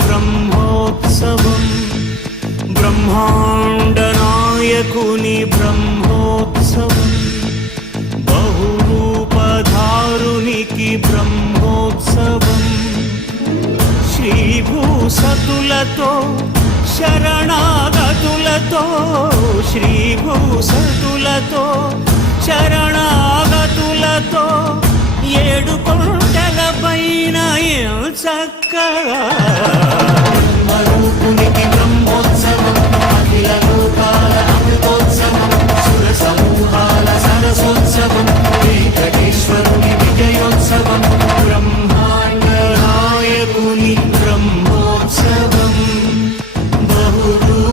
బ్రహ్మోత్సవం బ్రహ్మాండ నాయకుని బ్రహ్మోత్సవం బహురూపధారునికి బ్రహ్మోత్సవం శ్రీభూసతులతో శరణాగతులతో శ్రీభూసతులతో శరణాగతులతో 7 కొండల పైన చక్కగా బ్రహ్మరూపునికి